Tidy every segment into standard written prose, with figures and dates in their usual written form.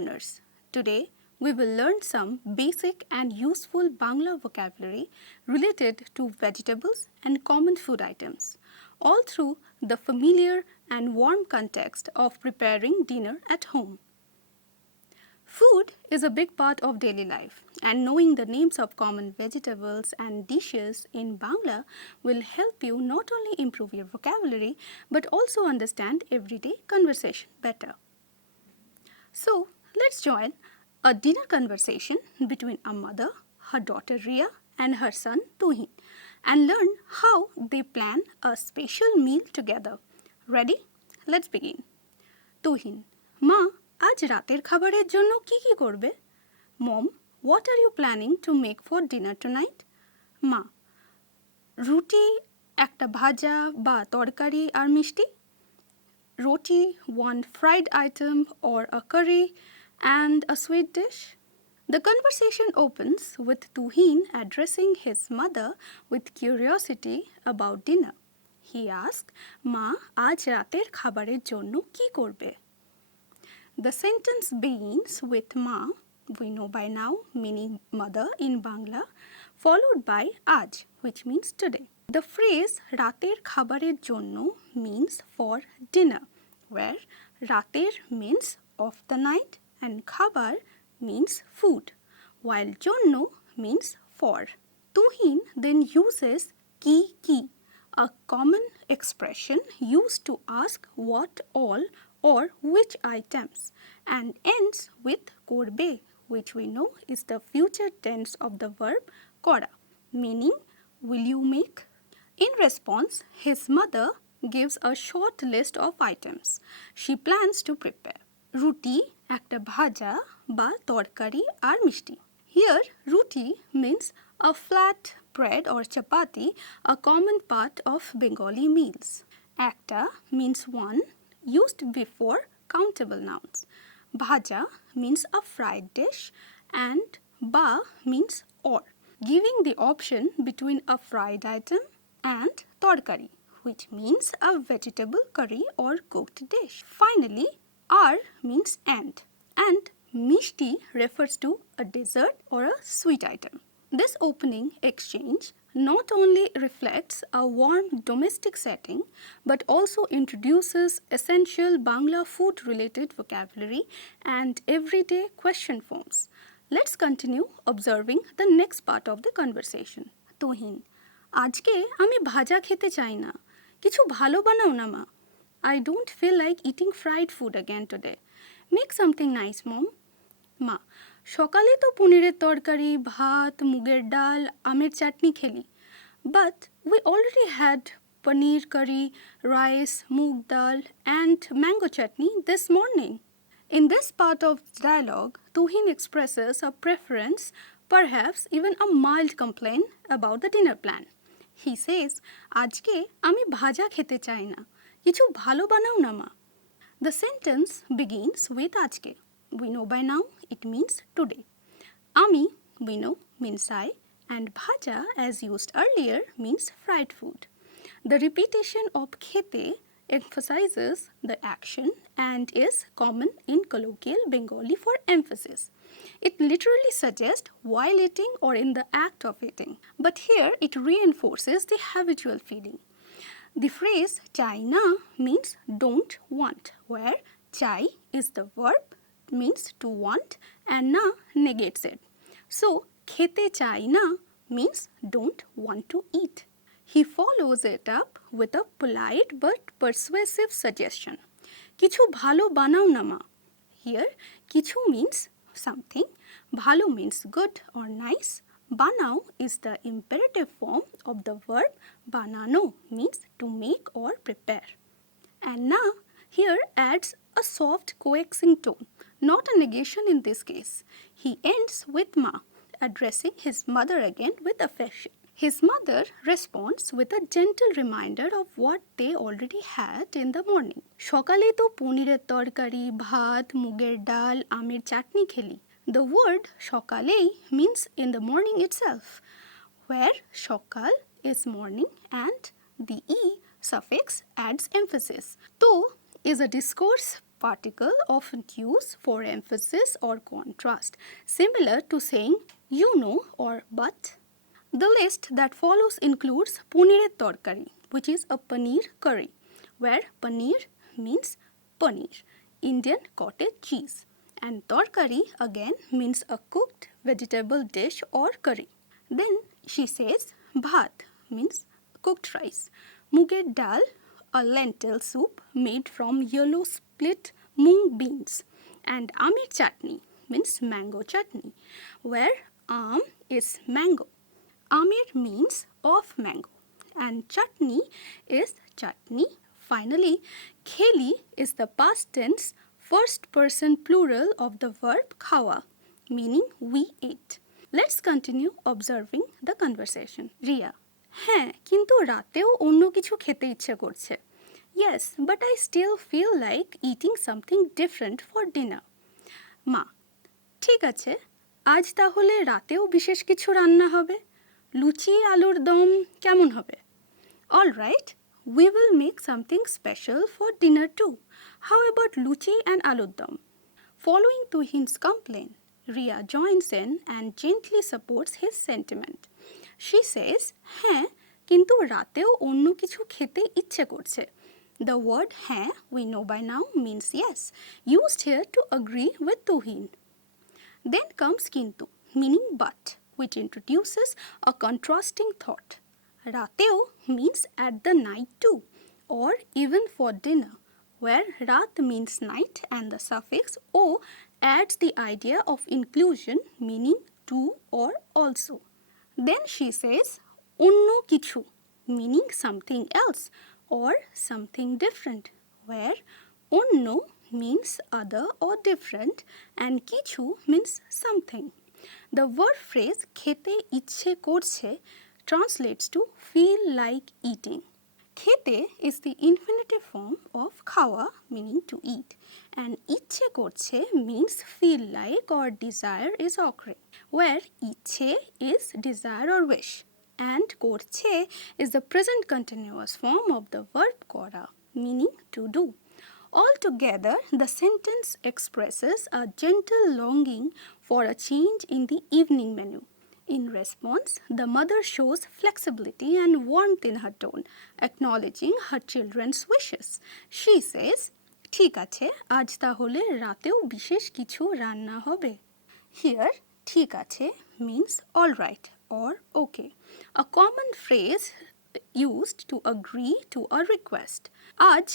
learners. Today, we will learn some basic and useful Bangla vocabulary related to vegetables and common food items, all through the familiar and warm context of preparing dinner at home. Food is a big part of daily life, and knowing the names of common vegetables and dishes in Bangla will help you not only improve your vocabulary but also understand everyday conversation better. So, let's join a dinner conversation between a mother, her daughter Ria, and her son Tuhin, and learn how they plan a special meal together. Ready? Let's begin. Tuhin, মা আজ রাতের খাবারের জন্য কি কি করবে? মম, what are you planning to make for dinner tonight? মা, রুটি, একটা ভাজা বা তরকারি আর মিষ্টি. Roti, one fried item or a curry, and a sweet dish. The conversation opens with Tuhin addressing his mother with curiosity about dinner. He asks, "Ma, aaj rater khabarer jonno ki korbe?" The sentence begins with Ma, we know by now, meaning mother in Bangla, followed by Aj, which means today. The phrase rater khabarer jonno means for dinner, where rater means of the night and khabar means food, while jonno means for. Tuhin then uses ki, a common expression used to ask what all or which items, and ends with korbe, which we know is the future tense of the verb kora, meaning will you make? In response, his mother gives a short list of items she plans to prepare. Ruti, ekta bhaja ba torkari ar mishti. Here, ruti means a flat bread or chapati, a common part of Bengali meals. Ekta means one, used before countable nouns. Bhaja means a fried dish, and ba means or, giving the option between a fried item and torkari, which means a vegetable curry or cooked dish. Finally, ar means and mishti refers to a dessert or a sweet item. This opening exchange not only reflects a warm domestic setting but also introduces essential Bangla food-related vocabulary and everyday question forms. Let's continue observing the next part of the conversation. Tuhin, আজকে আমি ভাজা খেতে চাই না, কিছু ভালো বানাও না মা. I don't feel like eating fried food again today. Make something nice, mom. মা, সকালে তো পনিরের তরকারি, ভাত, মুগের ডাল, আমের চাটনি খেলি. But we already had paneer curry, rice, moong dal, and mango chutney this morning. In this part of the dialogue, Tuhin expresses a preference, perhaps even a mild complaint about the dinner plan. He says, আজকে আমি ভাজা খেতে চাই না, কিছু ভালো বানাও না মা. The sentence begins with আজকে. We know by now it means today. Ami, we know, means I, and bhaja, as used earlier, means fried food. The repetition of khete emphasizes the action and is common in colloquial Bengali for emphasis. It literally suggests while eating or in the act of eating, but here it reinforces the habitual feeling. The phrase chai na means don't want, where chai is the verb, means to want, and na negates it. So, khete chai na means don't want to eat. He follows it up with a polite but persuasive suggestion. Kichu bhalo banao na ma. Here, kichu means something, bhalo means good or nice. Banao is the imperative form of the verb banano, means to make or prepare. And na here adds a soft coaxing tone, not a negation in this case. He ends with ma, addressing his mother again with affection. His mother responds with a gentle reminder of what they already had in the morning. সকালে তো পনিরের তরকারি, ভাত, মুগের ডাল, আমের চাটনি খেলি. The word সকালেই means in the morning itself, where সকাল is morning and the e suffix adds emphasis. To is a discourse particle often used for emphasis or contrast, similar to saying you know or but. The list that follows includes paneer torkari, which is a paneer curry, where paneer means paneer, Indian cottage cheese, and torkari again means a cooked vegetable dish or curry. Then she says bhat means cooked rice, muger dal, a lentil soup made from yellow split mung beans, and amir chutney means mango chutney, where am is mango. Amir means of mango and chutney is chutney. Finally, kheli is the past tense first person plural of the verb khawa, meaning we ate. Let's continue observing the conversation. Ria: হ্যাঁ কিন্তু রাতেও অন্য কিছু খেতে ইচ্ছে করছে. Yes, but I still feel like eating something different for dinner. মা: ঠিক আছে, আজ তাহলে রাতেও বিশেষ কিছু রান্না হবে. লুচি আলুর দম কেমন হবে? All right, we will make something special for dinner too. How about luchi and aloo dum? Following Tuhin's complaint, Ria joins in and gently supports his sentiment. She says, হ্যাঁ কিন্তু রাতেও অন্য কিছু খেতে ইচ্ছে করছে. The word হ্যাঁ, we know by now, means yes, used here to agree with Tuhin. Then comes kintu, meaning but, which introduces a contrasting thought. Rateo means at the night too, or even for dinner, where rat means night and the suffix o adds the idea of inclusion, meaning to or also. Then she says onno kichu, meaning something else or something different, where onno means other or different and kichu means something. The verb phrase khete ichhe korche translates to feel like eating. Khete is the infinitive form of khawa, meaning to eat, and ichhe korche means feel like or desire is occurring, where ichhe is desire or wish, and korche is the present continuous form of the verb kora, meaning to do. Altogether, the sentence expresses a gentle longing for a change in the evening menu. In response, the mother shows flexibility and warmth in her tone, acknowledging her children's wishes. She says, ঠিক আছে, আজ তাহলে রাতেও বিশেষ কিছু রান্না হবে. Here, ঠিক আছে means all right or okay, a common phrase used to agree to a request. Aj,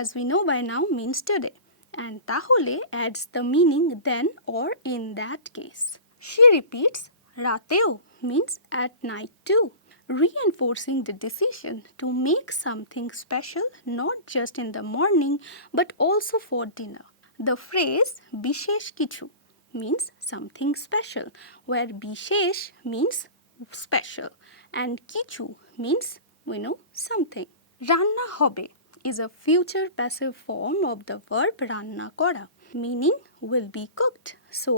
as we know by now, means today, and tahole adds the meaning then or in that case. She repeats, rateo means at night too, reinforcing the decision to make something special not just in the morning but also for dinner. The phrase bishesh kichu means something special, where bishesh means special and kichu means we know something. Ranna hobe is a future passive form of the verb ranna kora, meaning will be cooked. So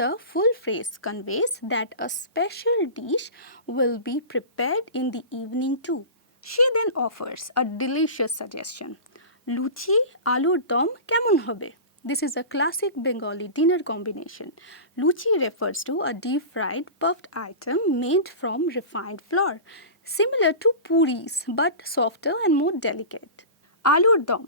the full phrase conveys that a special dish will be prepared in the evening too. She then offers a delicious suggestion. Luchi alur dom kemon hobe? This is a classic Bengali dinner combination. Luchi refers to a deep-fried puffed item made from refined flour, similar to puris but softer and more delicate. Alur dom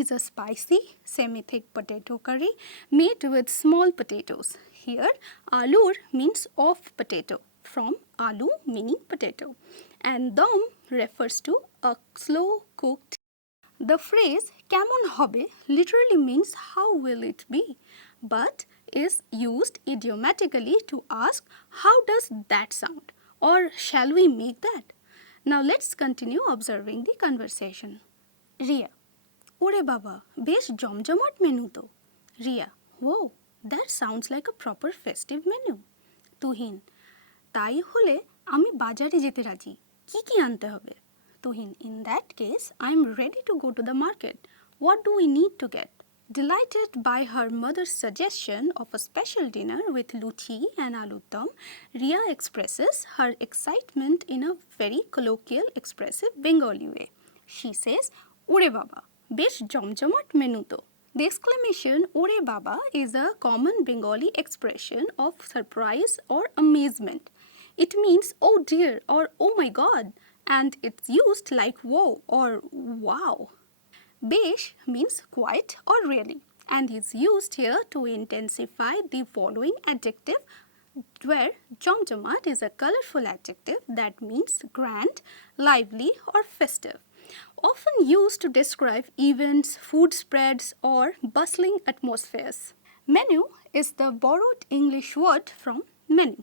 is a spicy, semi-thick potato curry made with small potatoes. Here, alur means of potato, from alu meaning potato, and dom refers to a slow-cooked. The phrase kemon hobe literally means how will it be, but is used idiomatically to ask how does that sound or shall we make that. Now let's continue observing the conversation. Ria: ওরে বাবা, বেশ জমজমাট menu তো. Riya: whoa, that sounds like a proper festive menu. Tuhin: তাই হলে আমি বাজারে যেতে রাজি. কি কি আনতে হবে? Tuhin: in that case, I am ready to go to the market. What do we need to get? Delighted by her mother's suggestion of a special dinner with luchi and aloo dum, Ria expresses her excitement in a very colloquial, expressive Bengali way. She says, ওরে বাবা, বেশ জমজমাট menu তো. The exclamation "Ore Baba" is a common Bengali expression of surprise or amazement. It means "oh dear" or "oh my god," and it's used like "whoa" or "wow." Besh means quite or really, and is used here to intensify the following adjective, where Jomjomat is a colorful adjective that means grand, lively or festive, often used to describe events, food spreads or bustling atmospheres. Menu is the borrowed English word from menu,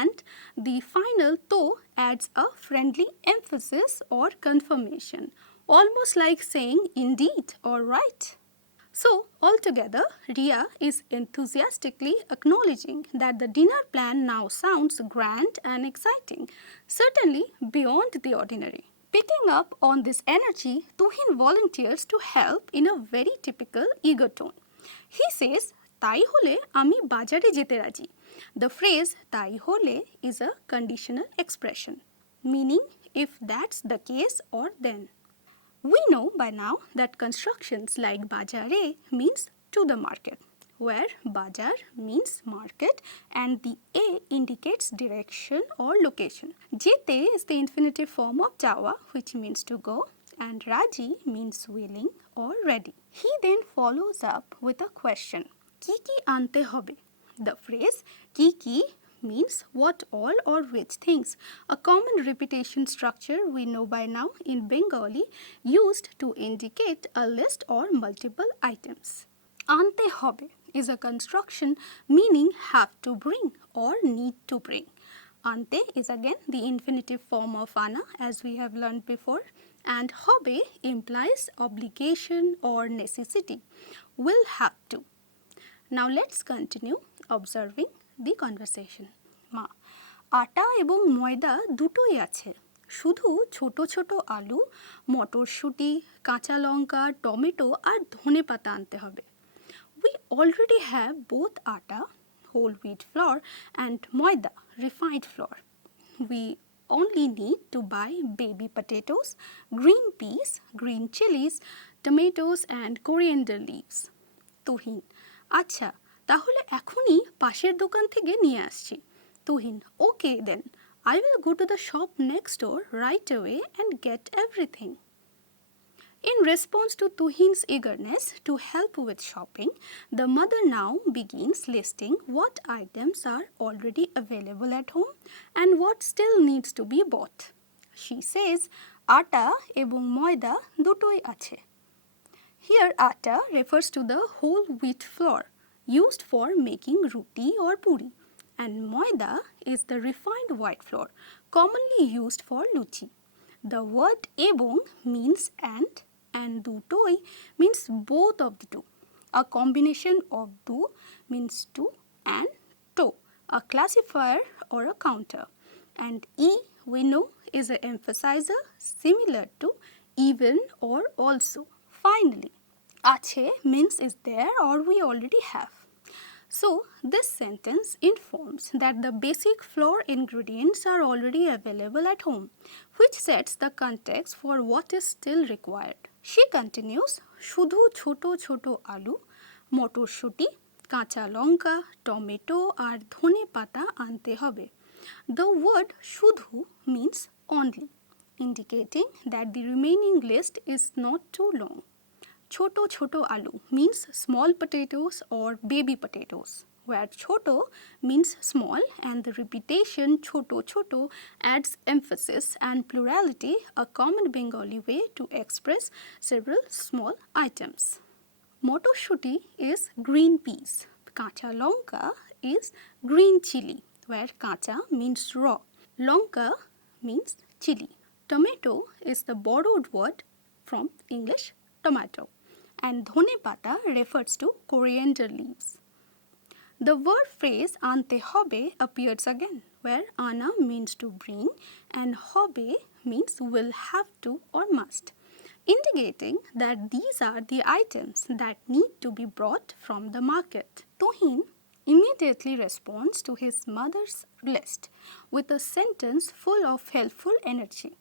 and the final to adds a friendly emphasis or confirmation, almost like saying indeed or right. So, altogether, Ria is enthusiastically acknowledging that the dinner plan now sounds grand and exciting, certainly beyond the ordinary. Picking up on this energy, Tuhin volunteers to help in a very typical eager tone. He says, "তাই হলে আমি বাজারে যেতে রাজি." The phrase "তাই হলে" is a conditional expression, meaning if that's the case or then. We know by now that constructions like bajare means to the market, where bajar means market and the a indicates direction or location. Jete is the infinitive form of jawa, which means to go, and raji means willing or ready. He then follows up with a question, "Ki ki ante hobe?" The phrase "ki ki" means what all or which things, a common repetition structure we know by now in Bengali, used to indicate a list or multiple items. Ante hobe is a construction meaning have to bring or need to bring. Ante is again the infinitive form of ana, as we have learned before, and hobe implies obligation or necessity, will have to. Now let's continue observing the conversation. মা, আটা এবং ময়দা দুটোই আছে, শুধু ছোট ছোট আলু, মটরশুঁটি, কাঁচা লঙ্কা, টমেটো আর ধনেপাতা আনতে হবে। We already have both atta, whole wheat flour, and moida, refined flour. We only need to buy baby potatoes, green peas, green chilies, tomatoes, and coriander leaves. Tuhin, আচ্ছা, তাহলে এখনই পাশের দোকান থেকে নিয়ে আসছি। Tuhin, okay then, I will go to the shop next door right away and get everything. In response to Tuhin's eagerness to help with shopping, the mother now begins listing what items are already available at home and what still needs to be bought. She says, "Atta ebong moida dutoi ache." Here, atta refers to the whole wheat flour used for making ruti or puri, and moida is the refined white flour commonly used for luchi. The word ebong means and dutoi means both of the two. A combination of du means to and to, a classifier or a counter. And e, we know, is an emphasizer similar to even or also. Finally, ache means is there or we already have. So, this sentence informs that the basic flour ingredients are already available at home, which sets the context for what is still required. She continues, শুধু ছোট ছোট আলু, মটরশুঁটি, কাঁচা লঙ্কা, tomato আর ধনে পাতা আনতে হবে. The word শুধু means only, indicating that the remaining list is not too long. Choto choto alu means small potatoes or baby potatoes, where choto means small and the repetition choto choto adds emphasis and plurality, a common Bengali way to express several small items. Motoshuti is green peas. Kacha lonka is green chili, where kacha means raw. Lonka means chili. Tomato is the borrowed word from English tomato, and dhone pata refers to coriander leaves. The word phrase ante hobe appears again, where ana means to bring and hobe means will have to or must, indicating that these are the items that need to be brought from the market. Tuhin immediately responds to his mother's list with a sentence full of helpful energy.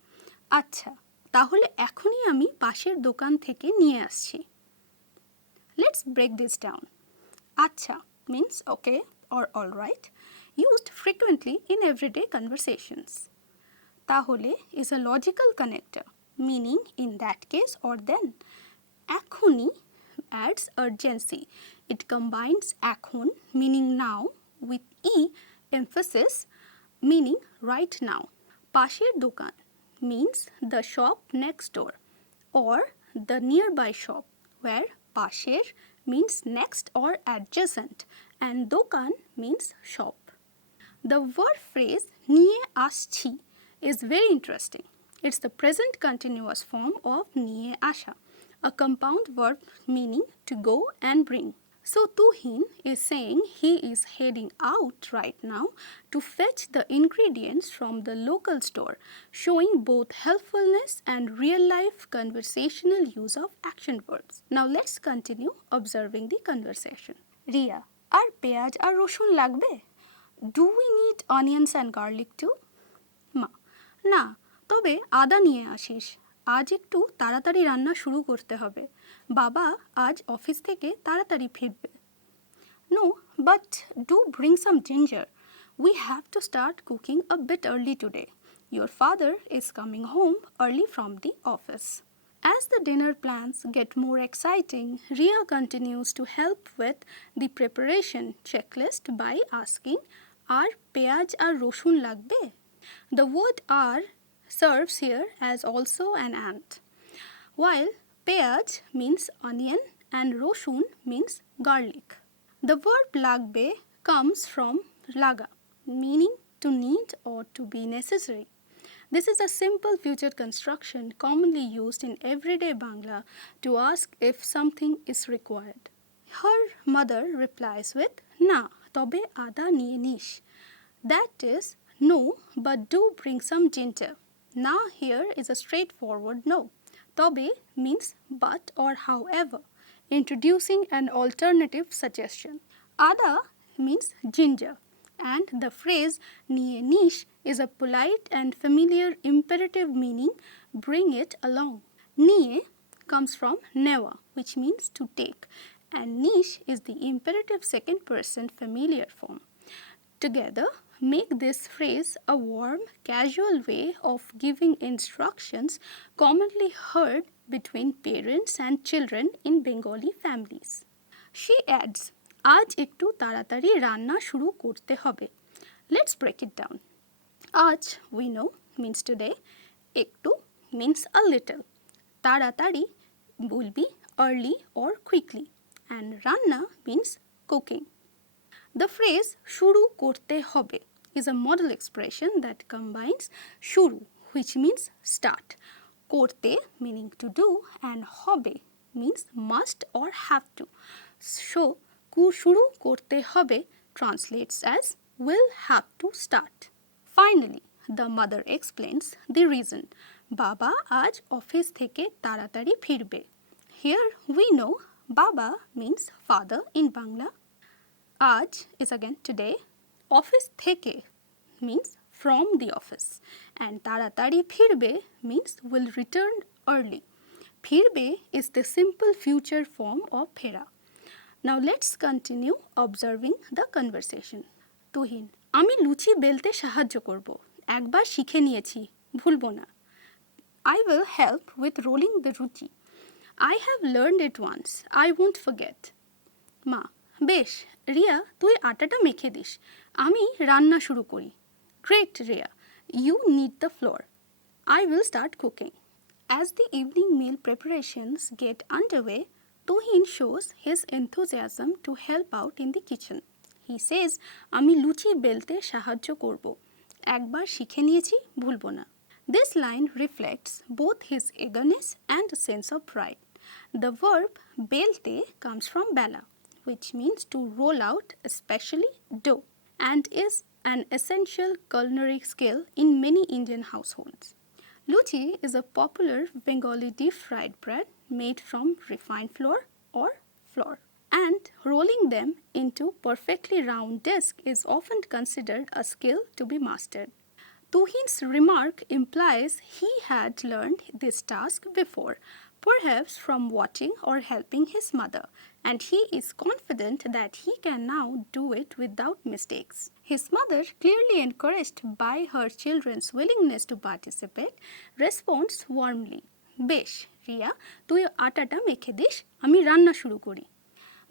আচ্ছা, তাহলে এখনই আমি পাশের দোকান থেকে নিয়ে আসছি. Let's break this down. Acha means okay or alright, used frequently in everyday conversations. Tahole is a logical connector, meaning in that case or then. Ekhoni adds urgency. It combines ekhon, meaning now, with e, emphasis, meaning right now. Pasher dokan means the shop next door or the nearby shop, where pasher means next or adjacent and dokan means shop. The verb phrase niye আসছি is very interesting. It's the present continuous form of niye asha, a compound verb meaning to go and bring. So Tuhin is saying he is heading out right now to fetch the ingredients from the local store, showing both helpfulness and real-life conversational use of action verbs. Now let's continue observing the conversation. Ria, আর পেঁয়াজ আর রসুন লাগবে? Do we need onions and garlic too? মা, না, তবে আদা নিয়ে আসিস। আজ একটু তাড়াতাড়ি রান্না শুরু করতে হবে। বাবা আজ অফিস থেকে তাড়াতাড়ি ফিরবে। No, but do bring some ginger. We have to start cooking a bit early today. Your father is coming home early from the office. As the dinner plans get more exciting, Ria continues to help with the preparation checklist by asking, "Ar peyaj ar roshun lagbe?" The word "ar" serves here as also an and. While peyaj means onion and roshun means garlic. The verb lagbe comes from laga, meaning to need or to be necessary. This is a simple future construction commonly used in everyday Bangla to ask if something is required. Her mother replies with "Na, tobe ada niye nish." That is, no, but do bring some ginger. Na here is a straightforward no. Tobe means but or however, introducing an alternative suggestion. Ada means ginger, and the phrase niye nish is a polite and familiar imperative meaning bring it along. Niye comes from newa, which means to take, and nish is the imperative second person familiar form. Together, make this phrase a warm, casual way of giving instructions commonly heard between parents and children in Bengali families. She adds, আজ একটু তাড়াতাড়ি রান্না শুরু করতে হবে. Let's break it down. আজ, we know, means today. একটু means a little. তাড়াতাড়ি will be early or quickly. And ranna means cooking. The phrase shuru korte hobe is a model expression that combines shuru, which means start, korte meaning to do, and hobe means must or have to. So, shuru korte hobe translates as will have to start. Finally, the mother explains the reason. Baba aaj office theke taratari phirbe. Here we know Baba means father in Bangla. Aaj is again today. Office theke means from the office. And taratari phirbe means will return early. Phirbe is the simple future form of phera. Now let's continue observing the conversation. Tuhin, আমি লুচি বেলতে সাহায্য করব। একবার শিখে নিয়েছি, ভুলবো না। I will help with rolling the ruchi. I have learned it once. I won't forget. মা, বেশ, রিয়া তুই আটাটা মেখে দিস। আমি রান্না শুরু করি। Great, Ria. You knead the flour. I will start cooking. As the evening meal preparations get underway, Tuhin shows his enthusiasm to help out in the kitchen. He says, আমি লুচি বেলতে সাহায্য করব। একবার শিখে নিয়েছি, ভুলবো না। This line reflects both his eagerness and a sense of pride. The verb belte comes from bela, which means to roll out, especially dough, and is an essential culinary skill in many Indian households. Luchi is a popular Bengali deep-fried bread made from refined flour or flour, and rolling them into perfectly round disc is often considered a skill to be mastered. Tuhin's remark implies he had learned this task before, perhaps from watching or helping his mother, and he is confident that he can now do it without mistakes. His mother, clearly encouraged by her children's willingness to participate, responds warmly. বেশ রিয়া, তুই আটাটা মেখে this, আমি রান্না শুরু করি.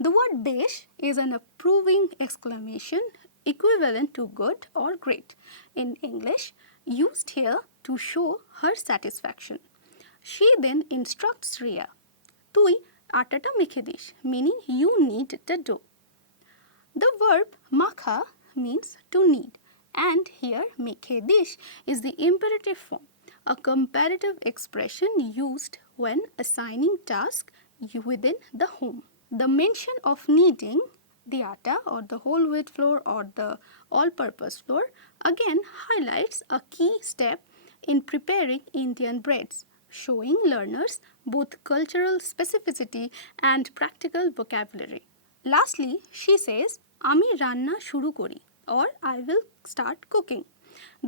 The word besh is an approving exclamation equivalent to good or great in English, used here to show her satisfaction. She then instructs Ria, তুই আটাটা মেখে this, meaning you knead the dough. The verb makha means to knead, and here mekhe dish is the imperative form, a comparative expression used when assigning tasks within the home. The mention of kneading the atta or the whole wheat flour or the all-purpose flour again highlights a key step in preparing Indian breads, showing learners both cultural specificity and practical vocabulary. Lastly, she says, আমি রান্না শুরু করি, or I will start cooking.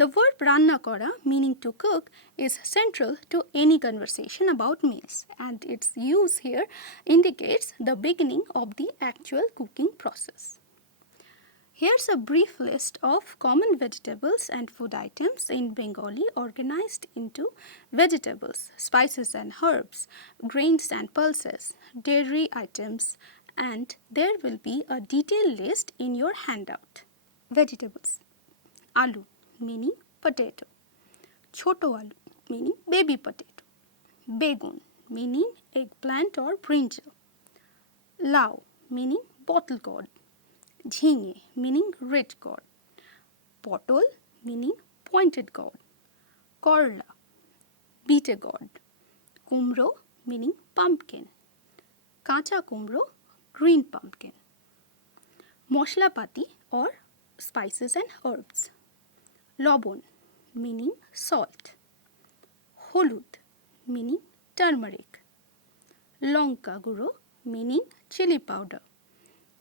The verb ranna kora, meaning to cook, is central to any conversation about meals, and its use here indicates the beginning of the actual cooking process. Here's a brief list of common vegetables and food items in Bengali organized into vegetables, spices and herbs, grains and pulses, dairy items, and there will be a detailed list in your handout. Vegetables. Aloo, meaning potato. Choto aloo, meaning baby potato. Begun, meaning eggplant or brinjal. Lao, meaning bottle gourd. Jhinge, meaning red gourd. Potol, meaning pointed gourd. Korla, bitter gourd. Kumro, meaning pumpkin. Kacha kumro, green pumpkin. Moshlapati or spices and herbs. Lobon, meaning salt. Holud, meaning turmeric. Lonka guro, meaning chili powder.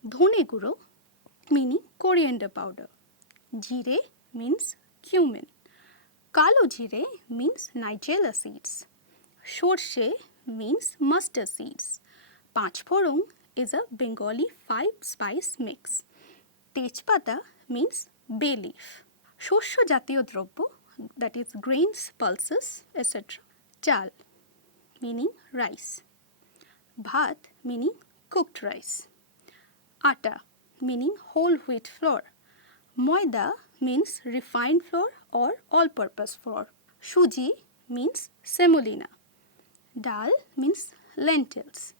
Dhone guro, meaning coriander powder. Jire means cumin. Kalo jire means nigella seeds. Shorshe means mustard seeds. Panchphorong is a Bengali 5-spice mix. Tejpata means bay leaf. Shosho jatiyo drobbo, that is grains, pulses, etc. Chal, meaning rice. Bhat, meaning cooked rice. Atta, meaning whole wheat flour. Moida means refined flour or all-purpose flour. Suji means semolina. Dal means lentils.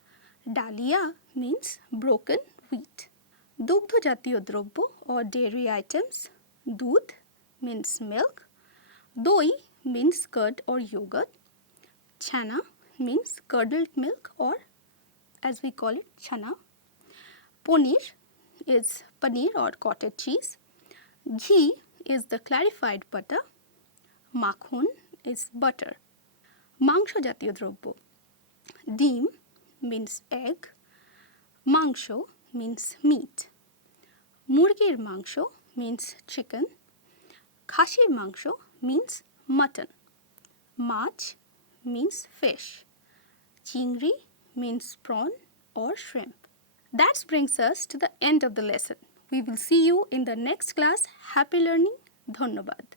Dalia means broken wheat. Dugdho jatiyo drobbo or dairy items. Dudh means milk. Doi means curd or yogurt. Chana means curdled milk or as we call it chana. Paneer is paneer or cottage cheese. Ghee is the clarified butter. Makhon is butter. Mangsho jatiyo drobbo. Deem means egg. Mangsho means meat. Murgir mangsho means chicken. Khashir mangsho means mutton. Mach means fish. Chingri means prawn or shrimp. That brings us to the end of the lesson. We will see you in the next class. Happy learning. Dhonnobad.